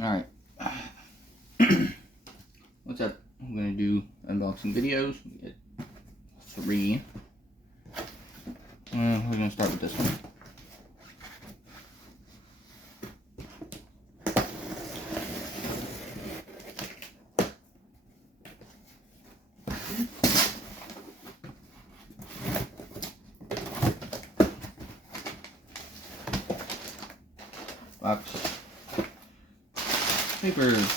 Alright. What's up? I'm going to do unboxing videos. We get 3. We're going to start with this one. Box. Papers.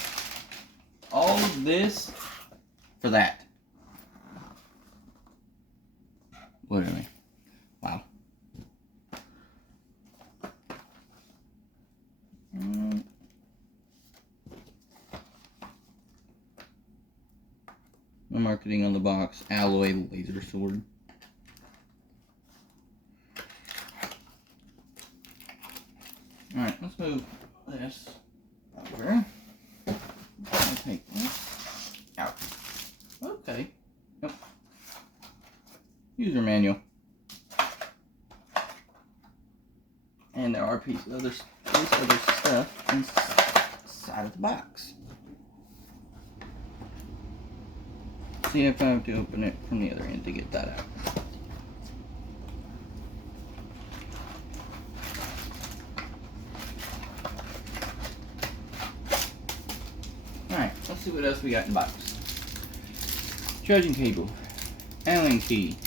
All of this for that. Literally. Wow. No marketing on the box. Alloy laser sword. Alright, let's move this over. I'll take this out. Okay. Yep. User manual. And there are pieces of other stuff inside of the box. See if I have to open it from the other end to get that out. Alright, let's see what else we got in the box. Charging cable. Allen key.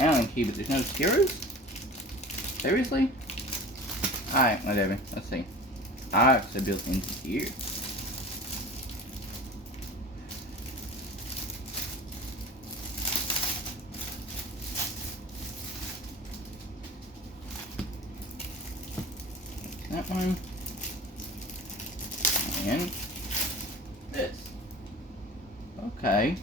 Allen key, but there's no screws? Seriously? Alright, whatever. Let's see. Ah, it's built into here. That one. And this. Okay.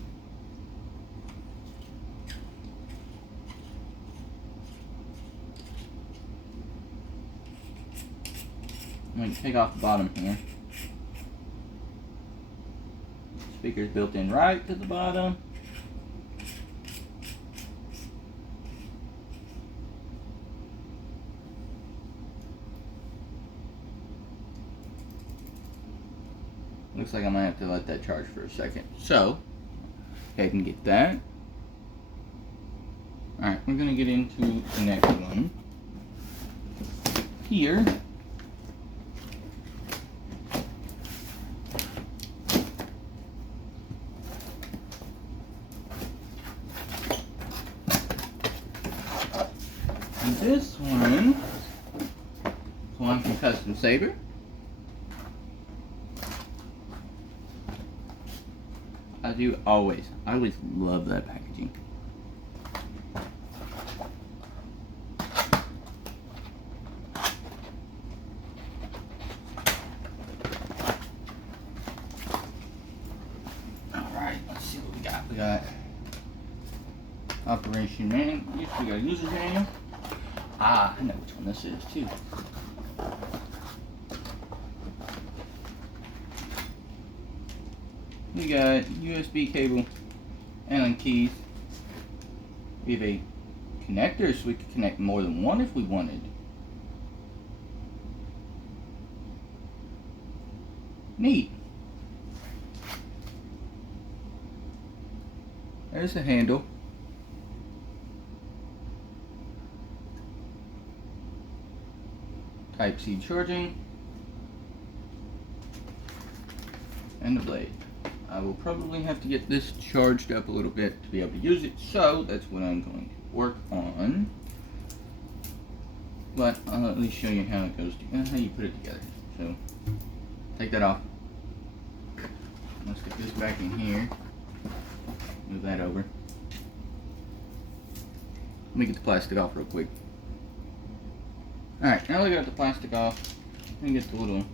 I'm going to take off the bottom here. Speaker's built in right to the bottom. Looks like I might have to let that charge for a second. So, okay, I can get that. Alright, we're going to get into the next one. Here. And this one is one from Custom Saber. I always love that packaging. Alright, let's see what we got. We got Operation Manual. We got a user manual. Ah, I know which one this is too. We got USB cable, Allen keys. We have a connector so we could connect more than one if we wanted. Neat. There's the handle. Type-C charging. And the blade. I will probably have to get this charged up a little bit to be able to use it, so that's what I'm going to work on. But I'll at least show you how it goes, how you put it together. So, take that off. Let's get this back in here. Move that over. Let me get the plastic off real quick. Alright, now that I got the plastic off, let me get the little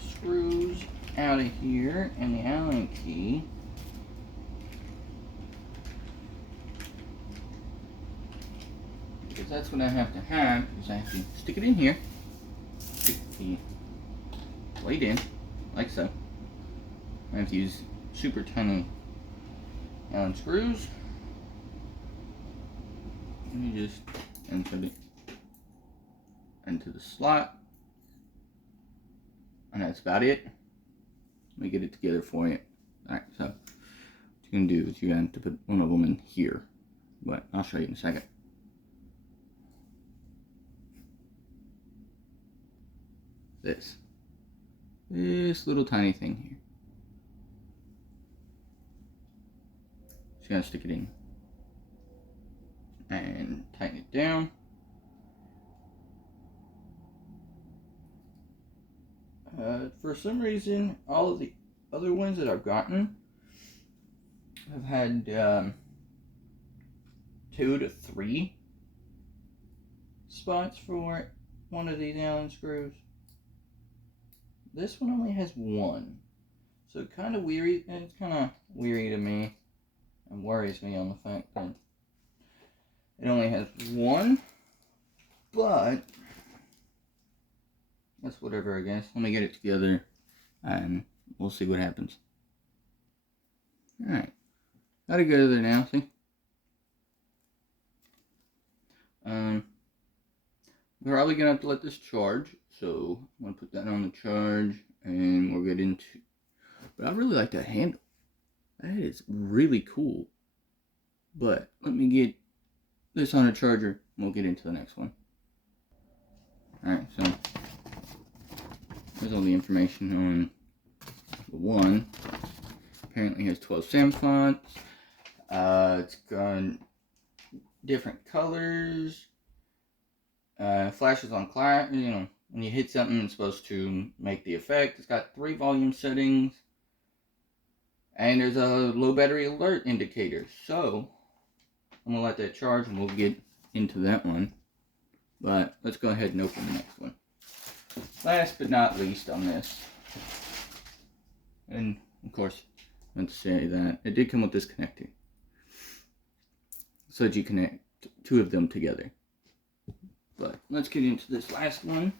screws out of here and the Allen key. Because that's what I have to have, because I have to stick it in here, stick the blade in, like so. I have to use super tiny Allen screws. Let me just insert it into the slot. And that's about it. Let me get it together for you. Alright, so what you're going to do is you have to put one of them in here. But I'll show you in a second. This little tiny thing here. Just gonna stick it in and tighten it down. For some reason, all of the other ones that I've gotten have had 2 to 3 spots for one of these Allen screws. This one only has 1, so kind of weary. It's kind of weary to me, and worries me on the fact that it only has 1. But that's whatever, I guess. Let me get it together, and we'll see what happens. All right, got it together now. See. We're probably gonna have to let this charge, so I'm gonna put that on the charge, and we'll get into. But I really like that handle. That is really cool. But let me get this on a charger, and we'll get into the next one. All right, so there's all the information on the one. Apparently has 12 sound fonts. It's got different colors. Flashes on class, when you hit something, it's supposed to make the effect. It's got 3 volume settings. And there's a low battery alert indicator. So, I'm going to let that charge and we'll get into that one. But, let's go ahead and open the next one. Last but not least on this. And, of course, let's say that it did come with this connector. So that you connect 2 of them together. But let's get into this last one.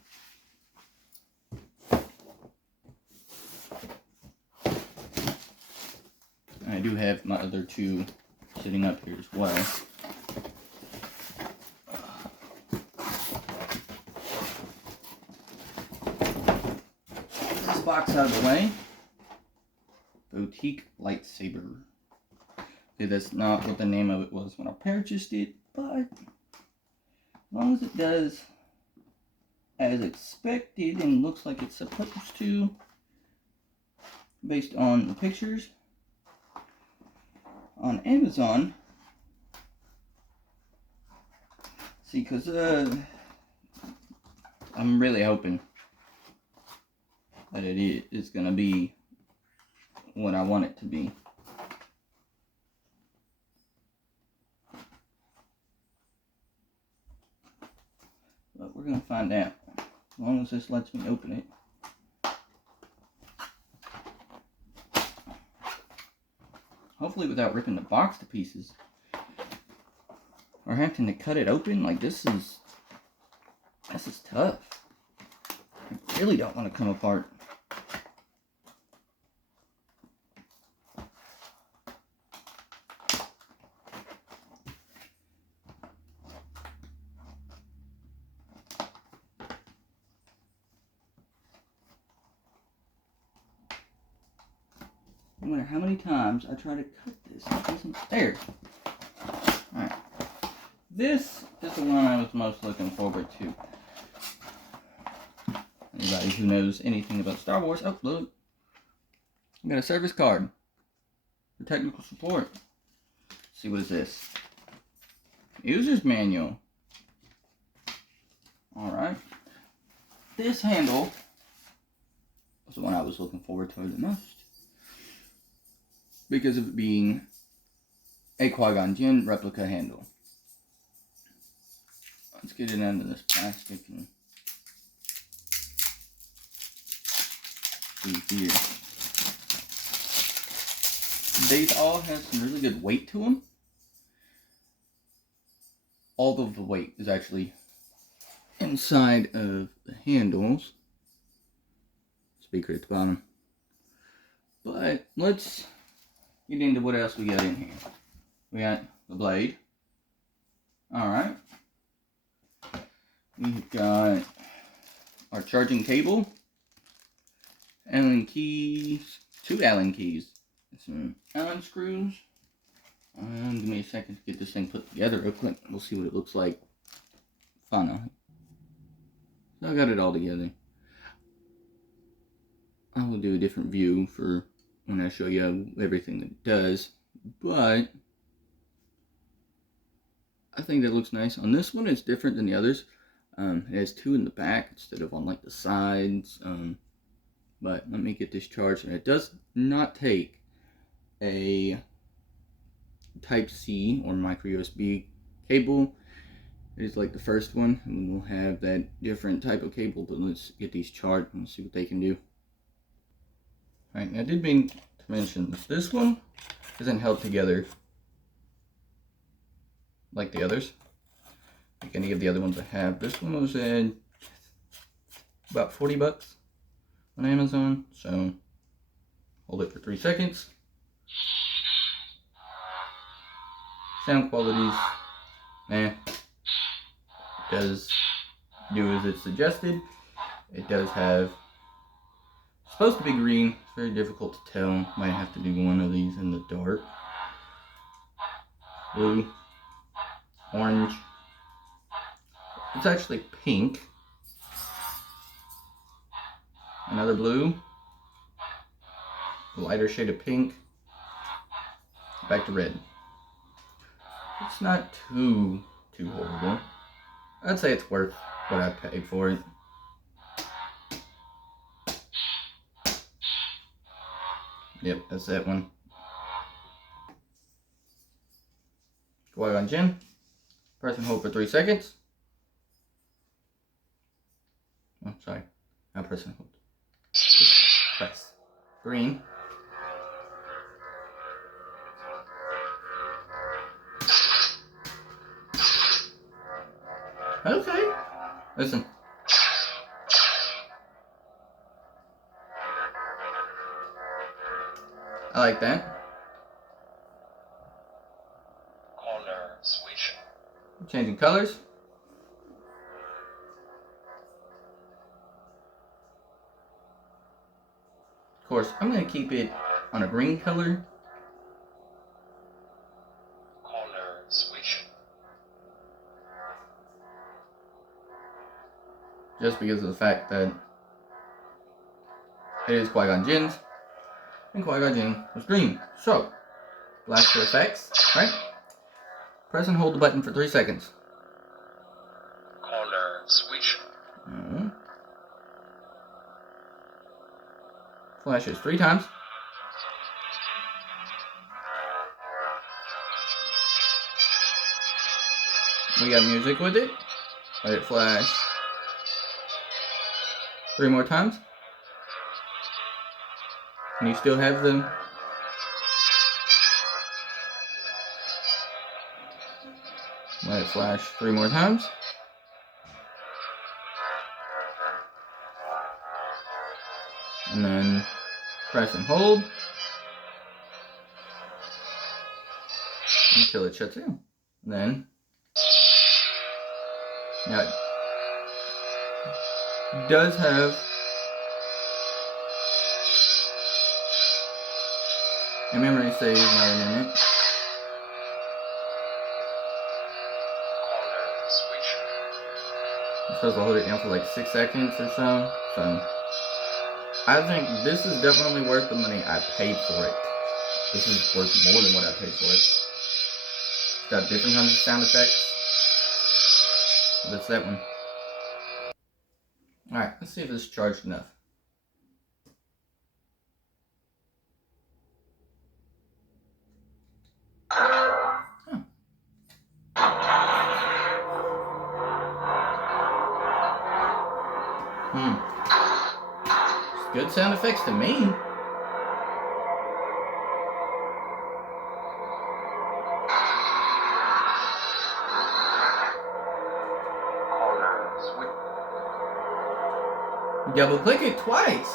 I do have my other 2 sitting up here as well. This box out of the way. Boutique lightsaber. Okay, that's not what the name of it was when I purchased it, but as long as it does as expected and looks like it's supposed to, based on the pictures on Amazon. See, because I'm really hoping that it is going to be what I want it to be. But we're going to find out, as long as this lets me open it. Hopefully without ripping the box to pieces. Or having to cut it open. Like, this is tough. I really don't want to come apart. No matter how many times I try to cut this, it doesn't. There. Alright. This is the one I was most looking forward to. Anybody who knows anything about Star Wars, oh look. I got a service card for technical support. Let's see, what is this? User's manual. Alright. This handle was the one I was looking forward to the most, because of it being a Qui-Gon Jinn replica handle. Let's get it under this plastic and see here. These all have some really good weight to them. All of the weight is actually inside of the handles. Speaker at the bottom. But let's get into what else we got in here. We got the blade. Alright. We've got our charging cable, Allen keys, 2 Allen keys, some Allen screws. Give me a second to get this thing put together real quick. We'll see what it looks like finally. So I got it all together. I will do a different view for when I show you everything that it does, but I think that looks nice. On this one, it's different than the others. It has 2 in the back instead of on like the sides. But let me get this charged, and it does not take a Type-C or micro USB cable. It is like the first one, and we'll have that different type of cable. But let's get these charged and see what they can do. Alright, now I did mean to mention this one isn't held together like the others, like any of the other ones I have. This one was at about 40 bucks on Amazon, so hold it for 3 seconds. Sound quality's it does do as it's suggested. It does have, supposed to be green. It's very difficult to tell. Might have to do one of these in the dark. Blue, orange. It's actually pink. Another blue. A lighter shade of pink. Back to red. It's not too horrible. I'd say it's worth what I paid for it. Yep, that's that one. Qui-Gon Jinn. Press and hold for 3 seconds. Oh, sorry. Now press and hold. Just press. Green. Okay. Listen. I like that. Color switch. Changing colors. Of course, I'm going to keep it on a green color. Color switch. Just because of the fact that it is Qui-Gon Jinn's, and Qui-Gon Jinn was green. So, blaster effects, right? Press and hold the button for 3 seconds. Color switch. Flashes 3 times. We got music with it. Let it flash 3 more times. And you still have them. Let it flash 3 more times. And then press and hold until it shuts down. And then now it does have a memory save by a minute. Color switch. I'm supposed to hold it down for like 6 seconds or so. So I think this is definitely worth the money I paid for it. This is worth more than what I paid for it. It's got different kinds of sound effects. That's that one. Alright, let's see if it's charged enough. Good sound effects to me. Color switch. Double click it twice.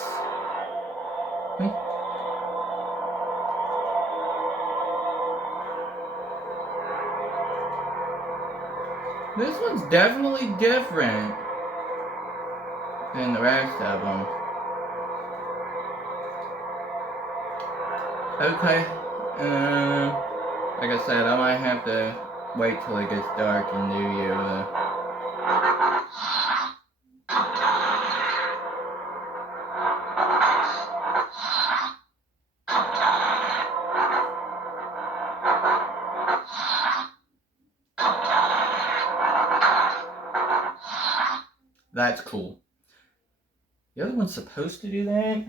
This one's definitely different. than the rest of them. Okay. Like I said, I might have to wait till it gets dark and do you. That's cool. The other one's supposed to do that.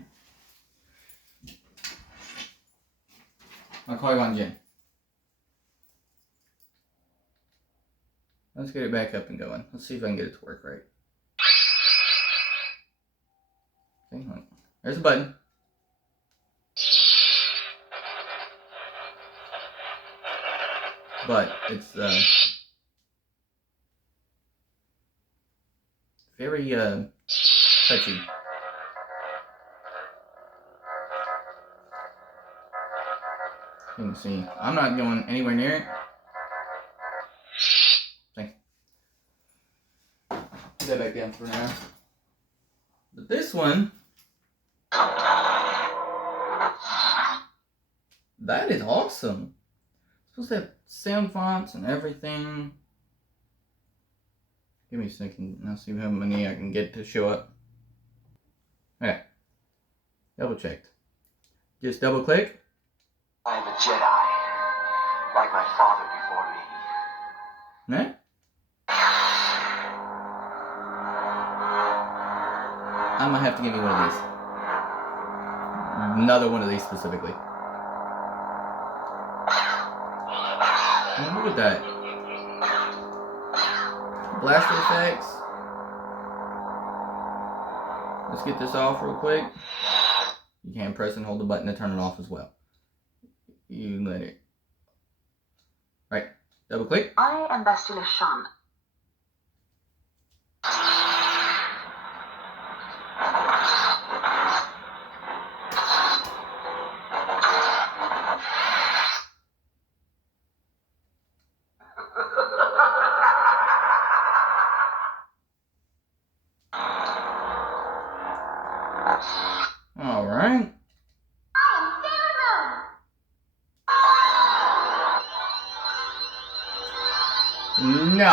I'll call you on Jen. Let's get it back up and going. Let's see if I can get it to work right. Okay, there's a button. But it's very touchy. You can see, I'm not going anywhere near it. Okay. Put that back down for now. But this one, that is awesome. It's supposed to have sound fonts and everything. Give me a second and I'll see how many I can get to show up. Okay. Double checked. Just double click. I am a Jedi, like my father before me. Nah? I might have to give you one of these. Another one of these specifically. Look at that. Blaster effects. Let's get this off real quick. You can press and hold the button to turn it off as well. You let it. Right. Double click. I am Bastila Shan. All right. No.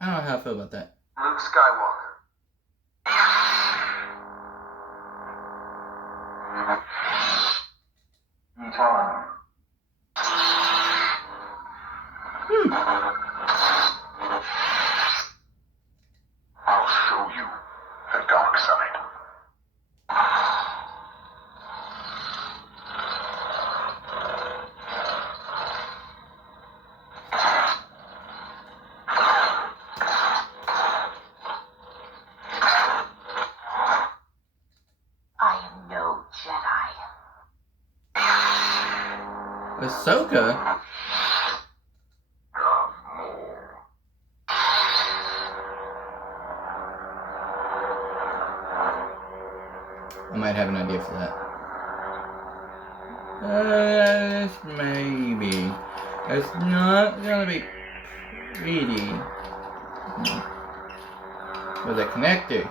I don't know how I feel about that. Luke Skywalker. Time. I'll show you the dark side. I am no Jedi. Ahsoka? I might have an idea for that. Maybe. It's not gonna be pretty. With a connector.